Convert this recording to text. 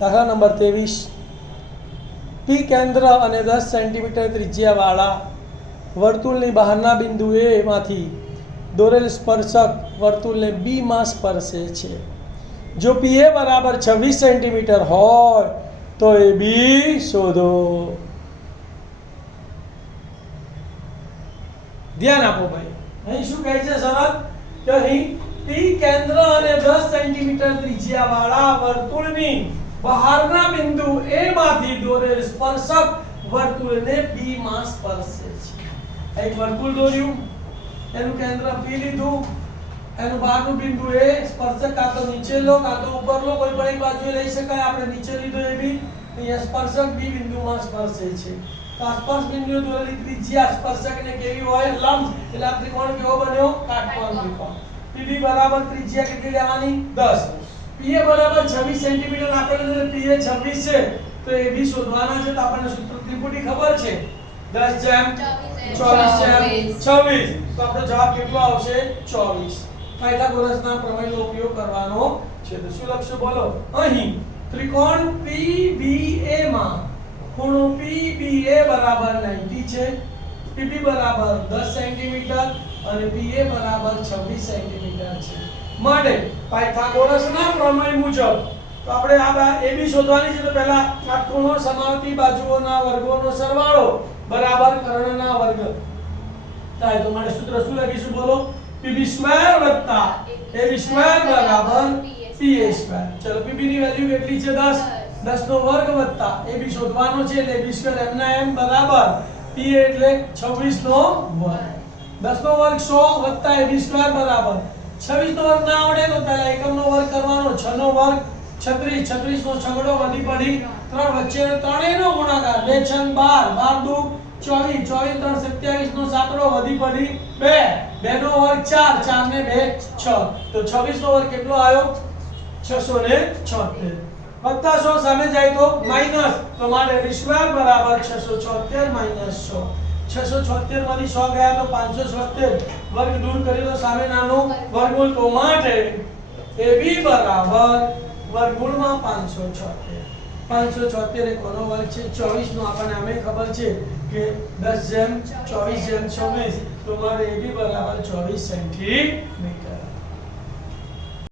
દાખલા નંબર 23 પી કેન્દ્ર અને 10 સેન્ટીમીટર ત્રિજ્યાવાળા વર્તુળની બહારના બિંદુ એ માંથી દોરેલ સ્પર્શક વર્તુળને બી માં સ્પર્શે છે. જો પી એ બરાબર 26 સેન્ટીમીટર હોય તો એ બી શોધો. ધ્યાન આપો ભાઈ, અહીં શું કહે છે શરત કે અહીં પી કેન્દ્ર અને 10 સેન્ટીમીટર ત્રિજ્યાવાળા વર્તુળની બહારના બિંદુ એ માંથી દોરેલ સ્પર્શક વર્તુળને બી માં સ્પર્શે છે. એક વર્તુળ દોર્યું, એનું કેન્દ્ર પી લીધું, એનું બહારનું બિંદુ એ, સ્પર્શક કાં તો નીચે લો કાં તો ઉપર લો, કોઈ પણ એક બાજુએ લઈ શકાય. આપણે નીચે લીધો એ બી, અહીંયા સ્પર્શક બી બિંદુમાં સ્પર્શે છે. તો આ સ્પર્શ બિંદુએ દોરેલી ત્રિજ્યા સ્પર્શકને કેવી હોય? લંબ. એટલે આ ત્રિકોણ કેવો બન્યો? કાટકોણ ત્રિકોણ. પીબી બરાબર ત્રિજ્યા કેટલી લેવાની? 10. પીએ બરાબર 26 સેન્ટીમીટર આપેલું છે, પીએ 26 છે તો એ બી શોધવાના છે. તો આપણને સૂત્ર ત્રિપુટી ખબર છે, 10 જેમ 24 જેમ 26. તો આપણો જવાબ કેટલો આવશે? 24. પાયથાગોરસના પ્રમેયનો ઉપયોગ કરવાનો છે. તો શું લખશું બોલો? અહીં ત્રિકોણ PBA માં ખૂણો PBA બરાબર 90 છે, PB બરાબર 10 સેન્ટીમીટર અને PA બરાબર 26 સેન્ટીમીટર છે. માટે પાયથાગોરસના પ્રમેય મુજબ તો આપણે આ AB શોધવાની છે. તો પહેલા આ ખૂણો સમાવતી બાજુઓના વર્ગોનો સરવાળો બરાબર કર્ણના વર્ગ થાય. તો માટે સૂત્ર શું લખીશું બોલો? PB સ્ક્વેર વત્તા AB સ્ક્વેર બરાબર PA સ્ક્વેર. ચલો PB ની વેલ્યુ કેટલી છે? 10. 10 નો વર્ગ વત્તા AB શોધવાનો છે એટલે AB સ્ક્વેર m ના m બરાબર PA એટલે 26 નો વર્ગ. 10 નો વર્ગ 100 વત્તા AB સ્ક્વેર બરાબર 26 નો વર્ગ ના આવડે તો પહેલા એકમ નો વર્ગ કરવાનો. 6 નો વર્ગ 36, 36 નો છગડો વધી પડી 3 વચ્ચે ત્રણેયનો ગુણાકાર 2 6 12, 12 દુ 24, 24 3 27 નો સાતડો વધી પડી 2, 2 નો વર્ગ 4, 4 ને 2 6. તો 26 નો વર્ગ કેટલો આવ્યો? 676 વત્તા 100 સામે જાય તો માઈનસ. તો માટે b સ્ક્વેર બરાબર 676 માઈનસ 100. 676 માંથી 100 ગયા તો 576, વર્ગ દૂર કરી તો સામે નાનો વર્ગમૂળ. તો માટે ab બરાબર વર્ગમૂળમાં 576. 576 એ કોનો વર્ગ છે? 24 નો. આપણને આમે ખબર છે કે 10 જેમ 24 જેમ 26. તો માટે ab બરાબર 24 સેન્ટીમીટર.